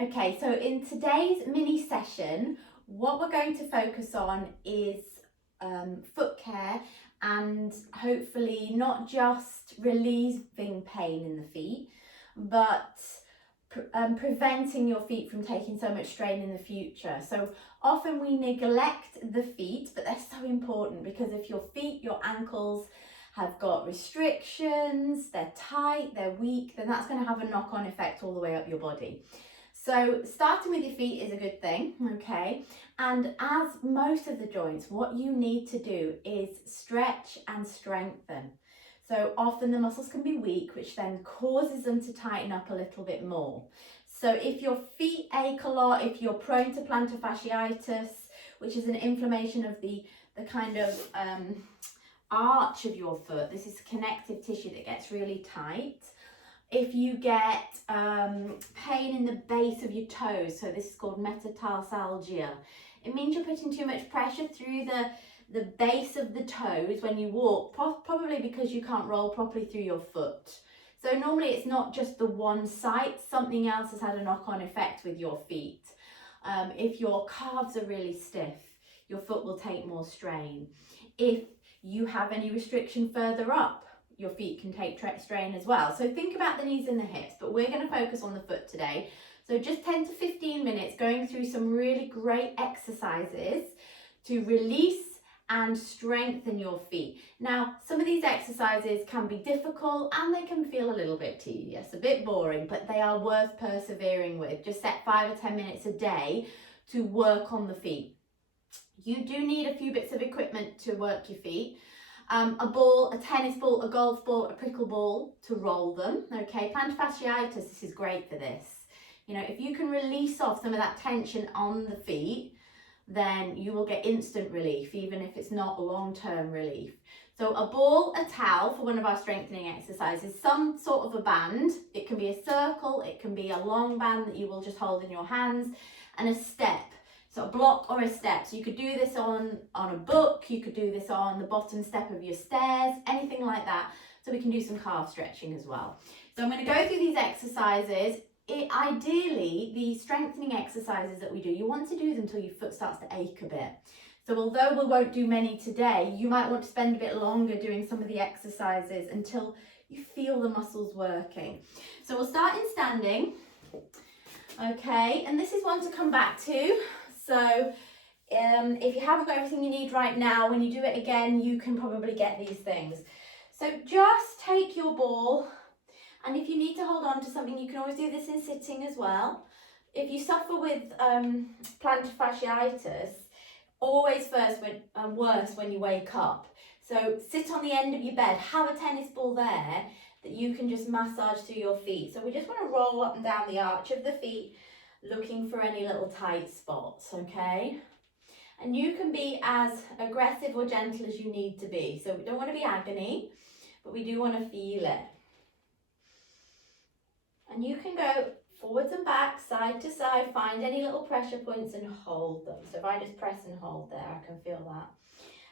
Okay, so in today's mini session, what we're going to focus on is foot care and hopefully not just relieving pain in the feet, but preventing your feet from taking so much strain in the future. So often we neglect the feet, but they're so important because if your feet, your ankles have got restrictions, they're tight, they're weak, then that's going to have a knock-on effect all the way up your body. So starting with your feet is a good thing, okay? And as most of the joints, what you need to do is stretch and strengthen. So often the muscles can be weak, which then causes them to tighten up a little bit more. So if your feet ache a lot, if you're prone to plantar fasciitis, which is an inflammation of the kind of arch of your foot, this is connective tissue that gets really tight. If you get pain in the base of your toes, so this is called metatarsalgia, it means you're putting too much pressure through the base of the toes when you walk, probably because you can't roll properly through your foot. So normally it's not just the one site, something else has had a knock-on effect with your feet. If your calves are really stiff, your foot will take more strain. If you have any restriction further up, your feet can take strain as well. So think about the knees and the hips, but we're going to focus on the foot today. So just 10 to 15 minutes going through some really great exercises to release and strengthen your feet. Now, some of these exercises can be difficult and they can feel a little bit tedious, a bit boring, but they are worth persevering with. Just set 5 or 10 minutes a day to work on the feet. You do need a few bits of equipment to work your feet. A ball, a tennis ball, a golf ball, a prickle ball to roll them, okay? Plantar fasciitis, this is great for this. You know, if you can release off some of that tension on the feet, then you will get instant relief, even if it's not long-term relief. So a ball, a towel for one of our strengthening exercises, some sort of a band. It can be a circle, it can be a long band that you will just hold in your hands, and a step. So a block or a step. So you could do this on a book, you could do this on the bottom step of your stairs, anything like that. So we can do some calf stretching as well. So I'm going to go through these exercises. Ideally, the strengthening exercises that we do, you want to do them until your foot starts to ache a bit. So although we won't do many today, you might want to spend a bit longer doing some of the exercises until you feel the muscles working. So we'll start in standing. Okay, and this is one to come back to. So if you haven't got everything you need right now, when you do it again, you can probably get these things. So just take your ball, and if you need to hold on to something, you can always do this in sitting as well. If you suffer with plantar fasciitis, always worse when you wake up. So sit on the end of your bed, have a tennis ball there that you can just massage through your feet. So we just want to roll up and down the arch of the feet, looking for any little tight spots, okay? And you can be as aggressive or gentle as you need to be. So we don't want to be agony, but we do want to feel it. And you can go forwards and back, side to side, find any little pressure points and hold them. So if I just press and hold there, I can feel that.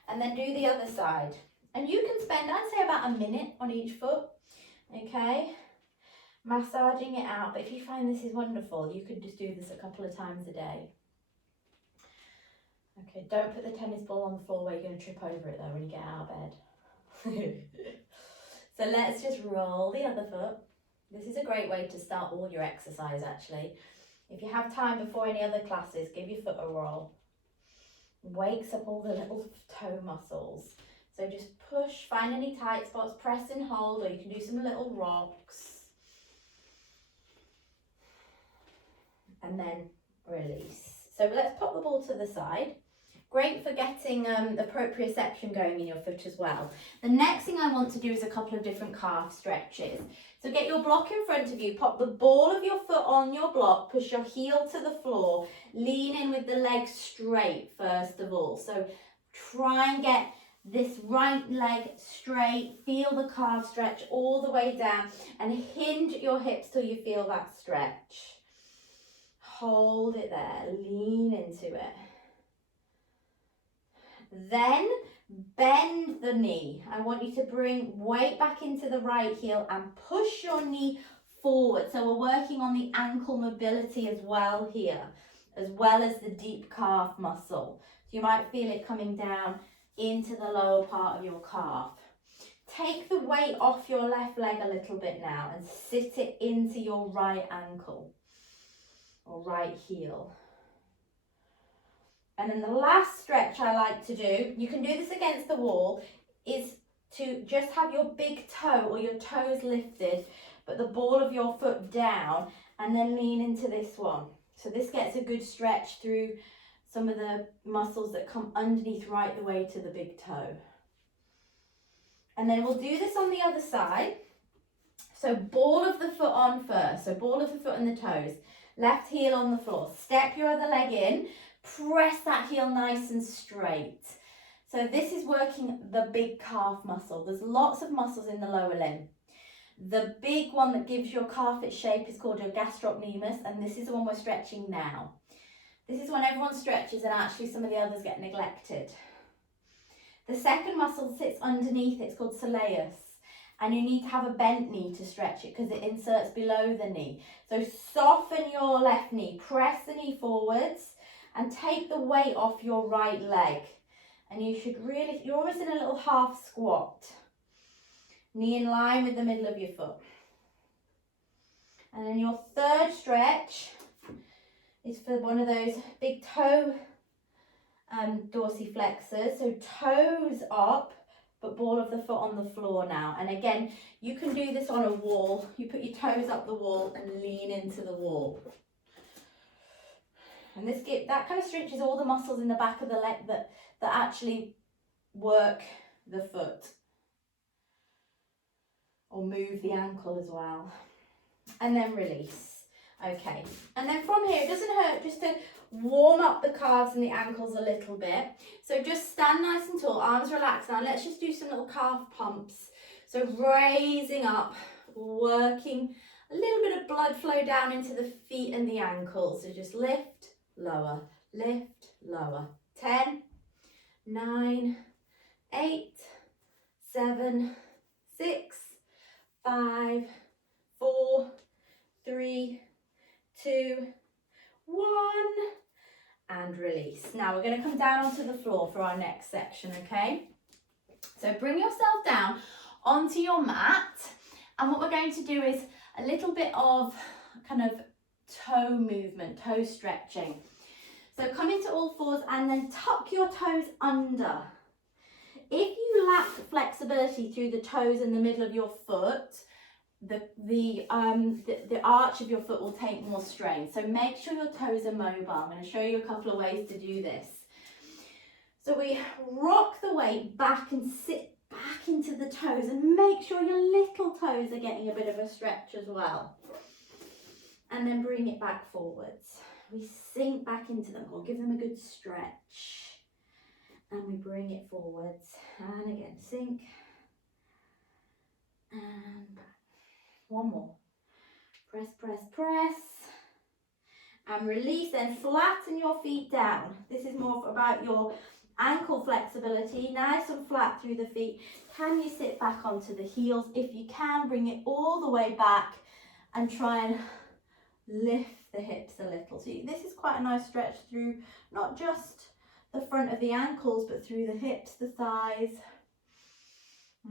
And then do the other side. And you can spend, I'd say, about a minute on each foot, okay? Massaging it out. But if you find this is wonderful, you could just do this a couple of times a day. Okay, don't put the tennis ball on the floor where you're going to trip over it though when you get out of bed. So let's just roll the other foot. This is a great way to start all your exercise actually. If you have time before any other classes, give your foot a roll. Wakes up all the little toe muscles. So just push, find any tight spots, press and hold, or you can do some little rocks. And then release. So let's pop the ball to the side. Great for getting the proprioception going in your foot as well. The next thing I want to do is a couple of different calf stretches. So get your block in front of you, pop the ball of your foot on your block, push your heel to the floor, lean in with the legs straight first of all. So try and get this right leg straight, feel the calf stretch all the way down and hinge your hips till you feel that stretch. Hold it there, lean into it. Then bend the knee. I want you to bring weight back into the right heel and push your knee forward. So we're working on the ankle mobility as well here, as well as the deep calf muscle. So you might feel it coming down into the lower part of your calf. Take the weight off your left leg a little bit now and sit it into your right ankle or right heel. And then the last stretch I like to do, you can do this against the wall, is to just have your big toe or your toes lifted, but the ball of your foot down, and then lean into this one. So this gets a good stretch through some of the muscles that come underneath right the way to the big toe. And then we'll do this on the other side. So ball of the foot on first. So ball of the foot and the toes. Left heel on the floor. Step your other leg in. Press that heel nice and straight. So this is working the big calf muscle. There's lots of muscles in the lower limb. The big one that gives your calf its shape is called your gastrocnemius, and this is the one we're stretching now. This is when everyone stretches and actually some of the others get neglected. The second muscle sits underneath, it's called soleus, and you need to have a bent knee to stretch it because it inserts below the knee. So soften your left knee, press the knee forwards and take the weight off your right leg. And you should really, you're almost in a little half squat. Knee in line with the middle of your foot. And then your third stretch is for one of those big toe dorsiflexors. So toes up, but ball of the foot on the floor now. And again, you can do this on a wall. You put your toes up the wall and lean into the wall. And that kind of stretches all the muscles in the back of the leg that actually work the foot or move the ankle as well. And then release. Okay, and then from here, it doesn't hurt just to warm up the calves and the ankles a little bit. So just stand nice and tall, arms relaxed. Now let's just do some little calf pumps. So raising up, working a little bit of blood flow down into the feet and the ankles. So just lift, lower, lift, lower. 10, 9, 8, 7, 6, 5, 4, 3, 2, 1, and release. Now we're going to come down onto the floor for our next section, okay? So bring yourself down onto your mat, and what we're going to do is a little bit of kind of toe movement, toe stretching. So come into all fours and then tuck your toes under. If you lack flexibility through the toes in the middle of your foot, the arch of your foot will take more strain. So make sure your toes are mobile. I'm going to show you a couple of ways to do this. So we rock the weight back and sit back into the toes and make sure your little toes are getting a bit of a stretch as well. And then bring it back forwards. We sink back into them or give them a good stretch. And we bring it forwards. And again, sink. And back. One more. Press, press, press. And release, then flatten your feet down. This is more about your ankle flexibility, nice and flat through the feet. Can you sit back onto the heels? If you can, bring it all the way back and try and lift the hips a little. So this is quite a nice stretch through not just the front of the ankles, but through the hips, the thighs.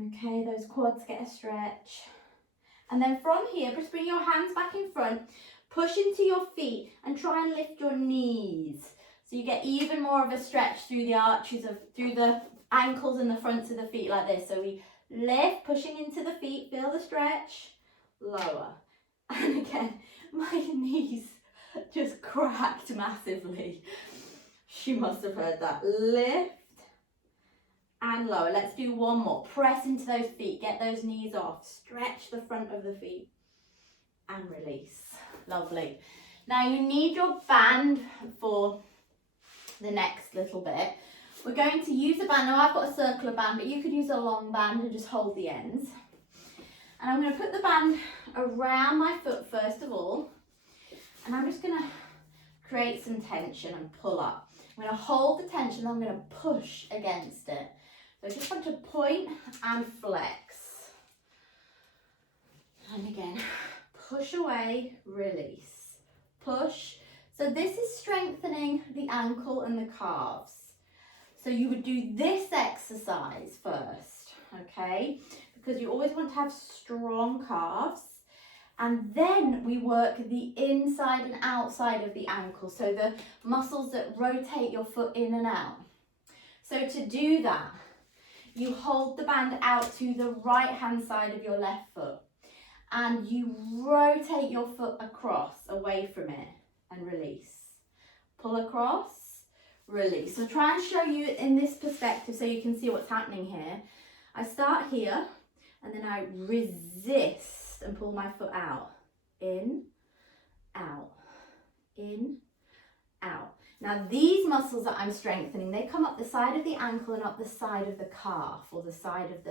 Okay, those quads get a stretch. And then from here, just bring your hands back in front, push into your feet and try and lift your knees. So you get even more of a stretch through the arches through the ankles and the fronts of the feet like this. So we lift, pushing into the feet, feel the stretch, lower. And again, my knees just cracked massively. She must have heard that. Lift and lower. Let's do one more. Press into those feet, get those knees off, stretch the front of the feet and release. Lovely. Now you need your band for the next little bit. We're going to use a band. Now I've got a circular band, but you could use a long band and just hold the ends. And I'm going to put the band around my foot first of all. And I'm just going to create some tension and pull up. I'm going to hold the tension, I'm going to push against it. So I just want to point and flex. And again, push away, release, push. So this is strengthening the ankle and the calves. So you would do this exercise first, okay? Because you always want to have strong calves. And then we work the inside and outside of the ankle, so the muscles that rotate your foot in and out. So to do that, you hold the band out to the right hand side of your left foot and you rotate your foot across away from it and release. Pull across, release. So try and show you in this perspective so you can see what's happening here. I start here and then I resist and pull my foot out. In, out, in, out. Now these muscles that I'm strengthening, they come up the side of the ankle and up the side of the calf or the side of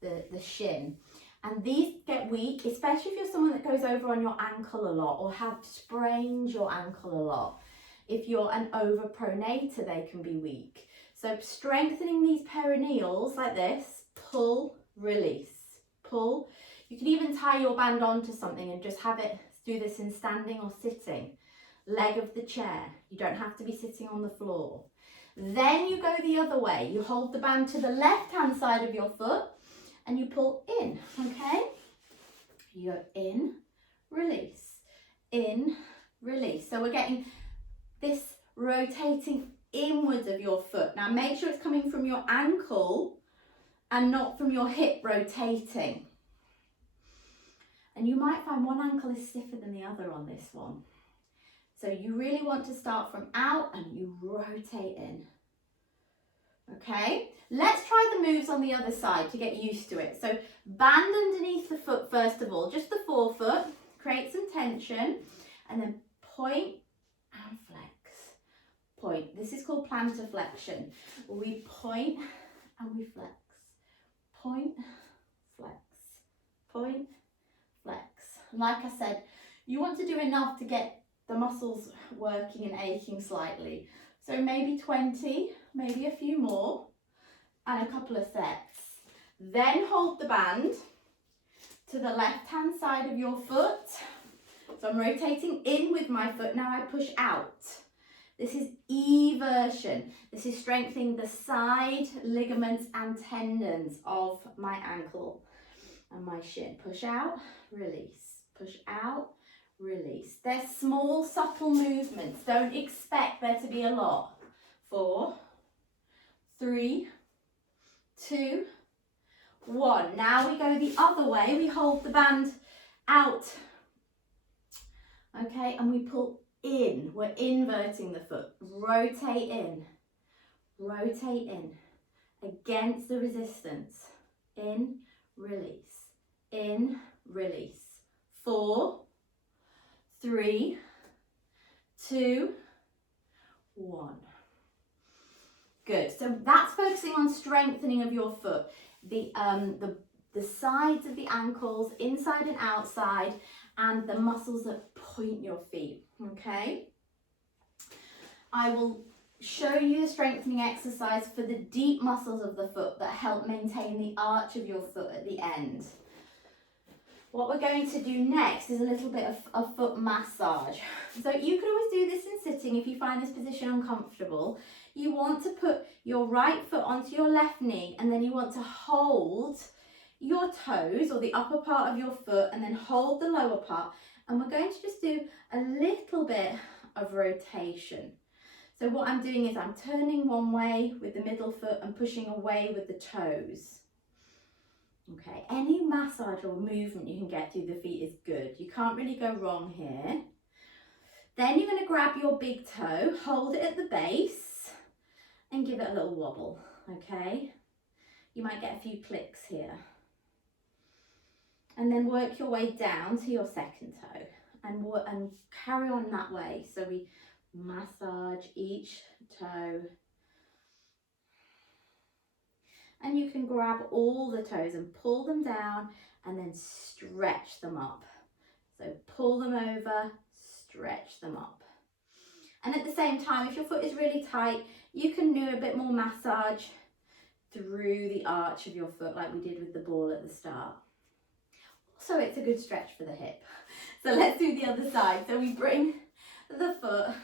the shin. And these get weak, especially if you're someone that goes over on your ankle a lot or have sprained your ankle a lot. If you're an overpronator, they can be weak. So strengthening these perineals like this, pull, release, pull. You can even tie your band onto something and just have it do this in standing or sitting. Leg of the chair. You don't have to be sitting on the floor. Then you go the other way. You hold the band to the left-hand side of your foot and you pull in, okay? You go in, release, in, release. So we're getting this rotating inwards of your foot. Now make sure it's coming from your ankle and not from your hip rotating. And you might find one ankle is stiffer than the other on this one. So you really want to start from out and you rotate in. Okay, let's try the moves on the other side to get used to it. So band underneath the foot first of all, just the forefoot, create some tension and then point and flex. Point. This is called plantar flexion. We point and we flex. Point, flex, point, flex. And like I said, you want to do enough to get the muscles working and aching slightly. So maybe 20, maybe a few more, and a couple of sets. Then hold the band to the left-hand side of your foot. So I'm rotating in with my foot. Now I push out. This is eversion. This is strengthening the side ligaments and tendons of my ankle and my shin. Push out, release. Push out, release. They're small, subtle movements. Don't expect there to be a lot. 4, 3, 2, 1. Now we go the other way. We hold the band out. Okay, and we pull in. We're inverting the foot. Rotate in. Rotate in. Against the resistance. In, release. In, release. 4, 3, 2, 1. Good. So that's focusing on strengthening of your foot. The sides of the ankles, inside and outside, and the muscles that point your feet. Okay. I will show you the strengthening exercise for the deep muscles of the foot that help maintain the arch of your foot at the end. What we're going to do next is a little bit of foot massage. So you can always do this in sitting if you find this position uncomfortable. You want to put your right foot onto your left knee and then you want to hold your toes or the upper part of your foot and then hold the lower part. And we're going to just do a little bit of rotation. So what I'm doing is I'm turning one way with the middle foot and pushing away with the toes. Okay, any massage or movement you can get through the feet is good. You can't really go wrong here. Then you're going to grab your big toe, hold it at the base and give it a little wobble, okay? You might get a few clicks here. And then work your way down to your second toe and carry on that way. So we massage each toe. And you can grab all the toes and pull them down and then stretch them up. So pull them over, stretch them up. And at the same time, if your foot is really tight, you can do a bit more massage through the arch of your foot like we did with the ball at the start. So it's a good stretch for the hip. So let's do the other side. So we bring the foot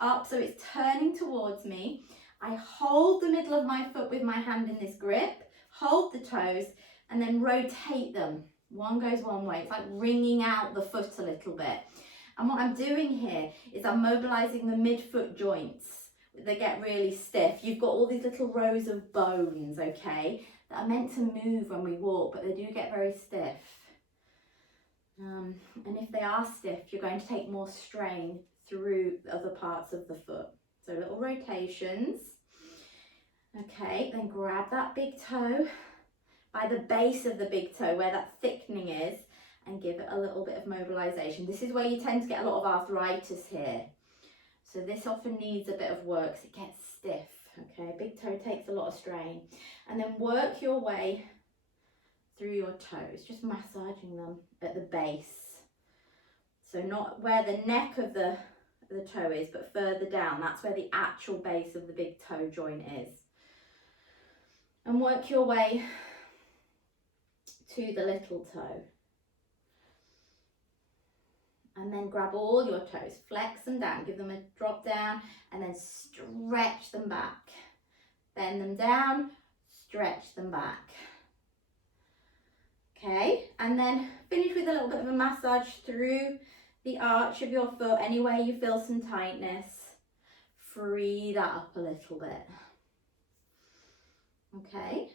up so it's turning towards me. I hold the middle of my foot with my hand in this grip, hold the toes, and then rotate them. One goes one way. It's like wringing out the foot a little bit. And what I'm doing here is I'm mobilizing the midfoot joints. They get really stiff. You've got all these little rows of bones, okay, that are meant to move when we walk, but they do get very stiff. And if they are stiff, you're going to take more strain through the other parts of the foot. So little rotations. Okay, then grab that big toe by the base of the big toe where that thickening is and give it a little bit of mobilization. This is where you tend to get a lot of arthritis here. So this often needs a bit of work because it gets stiff. Okay, big toe takes a lot of strain. And then work your way through your toes, just massaging them at the base. So not where the neck of the toe is, but further down. That's where the actual base of the big toe joint is. And work your way to the little toe. And then grab all your toes, flex them down, give them a drop down, and then stretch them back. Bend them down, stretch them back. Okay, and then finish with a little bit of a massage through the arch of your foot, anywhere you feel some tightness. Free that up a little bit. Okay.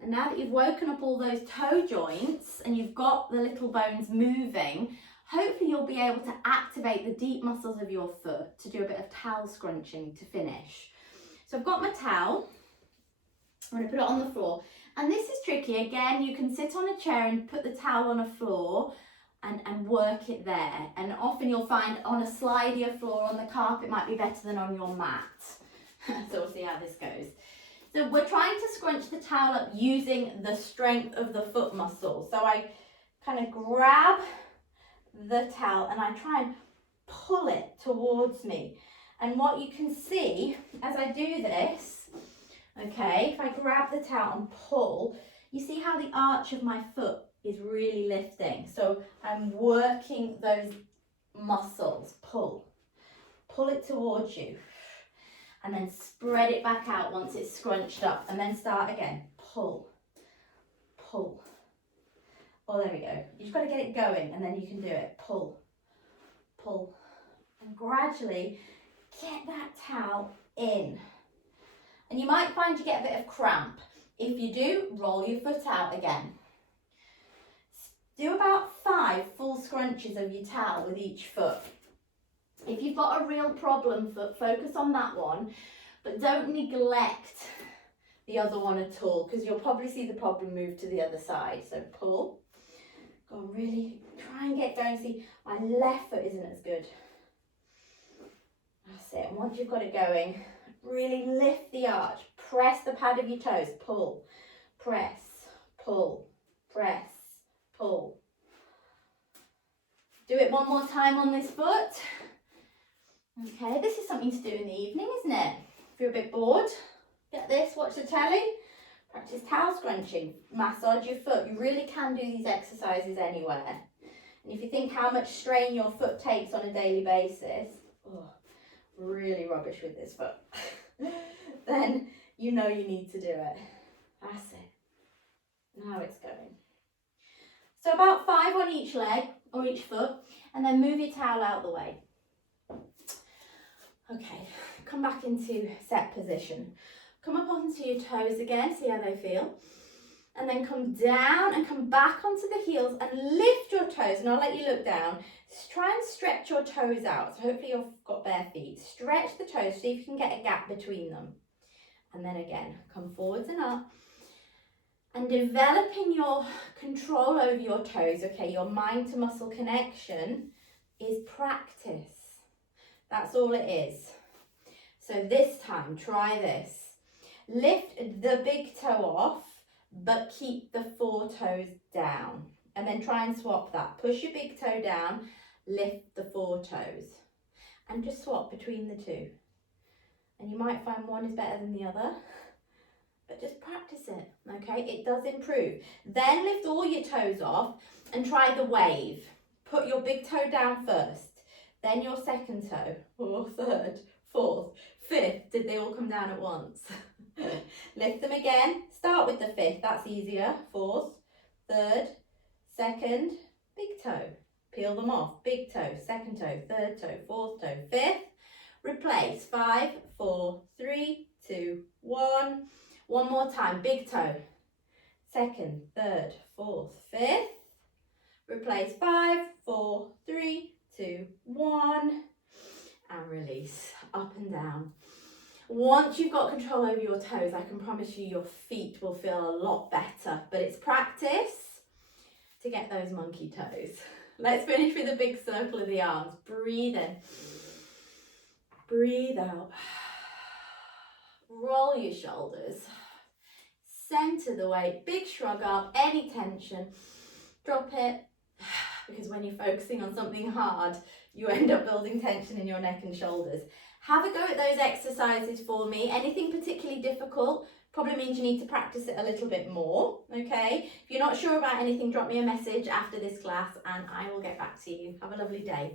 And now that you've woken up all those toe joints and you've got the little bones moving, hopefully you'll be able to activate the deep muscles of your foot to do a bit of towel scrunching to finish. So I've got my towel. I'm going to put it on the floor. And this is tricky. Again, you can sit on a chair and put the towel on a floor and work it there. And often you'll find on a slidier floor on the carpet might be better than on your mat. So we'll see how this goes. So we're trying to scrunch the towel up using the strength of the foot muscle. So I kind of grab the towel and I try and pull it towards me. And what you can see as I do this, okay, if I grab the towel and pull, you see how the arch of my foot is really lifting. So I'm working those muscles. Pull it towards you. And then spread it back out once it's scrunched up. And then start again. Pull. Oh, there we go. You've got to get it going and then you can do it. Pull. And gradually get that towel in. And you might find you get a bit of cramp. If you do, roll your foot out again. Do about 5 full scrunches of your towel with each foot. If you've got a real problem foot, focus on that one, but don't neglect the other one at all because you'll probably see the problem move to the other side. So pull. Go on, really try and get going. See, my left foot isn't as good. That's it. And once you've got it going, really lift the arch. Press the pad of your toes. Pull, press, pull, press, pull. Do it one more time on this foot. Okay, this is something to do in the evening, isn't it? If you're a bit bored, get this, watch the telly, practice towel scrunching, massage your foot. You really can do these exercises anywhere. And if you think how much strain your foot takes on a daily basis, really rubbish with this foot, then you know you need to do it. That's it. Now it's going. So about 5 on each leg or each foot, and then move your towel out the way. Okay, come back into set position. Come up onto your toes again, see how they feel. And then come down and come back onto the heels and lift your toes. And I'll let you look down. Try and stretch your toes out. So hopefully you've got bare feet. Stretch the toes, see if you can get a gap between them. And then again, come forwards and up. And developing your control over your toes, okay, your mind to muscle connection is practice. That's all it is. So this time, try this. Lift the big toe off, but keep the 4 toes down. And then try and swap that. Push your big toe down, lift the 4 toes. And just swap between the two. And you might find one is better than the other. but just practice it, okay? It does improve. Then lift all your toes off and try the wave. Put your big toe down first, then your second toe, or third, fourth, fifth. Did they all come down at once? Lift them again. Start with the fifth, that's easier. Fourth, third, second, big toe. Peel them off. Big toe, second toe, third toe, fourth toe, fifth. Replace. 5, 4, 3, 2, 1. One more time. Big toe, second, third, fourth, fifth. Replace. 5, 4, 3, 2, 1. And release. Up and down. Once you've got control over your toes, I can promise you your feet will feel a lot better. But it's practice to get those monkey toes. Let's finish with a big circle of the arms. Breathe in. Breathe out. Roll your shoulders. Center the weight. Big shrug up. Any tension, drop it. Because when you're focusing on something hard, you end up building tension in your neck and shoulders. Have a go at those exercises for me. Anything particularly difficult probably means you need to practice it a little bit more, okay? If you're not sure about anything, drop me a message after this class and I will get back to you. Have a lovely day.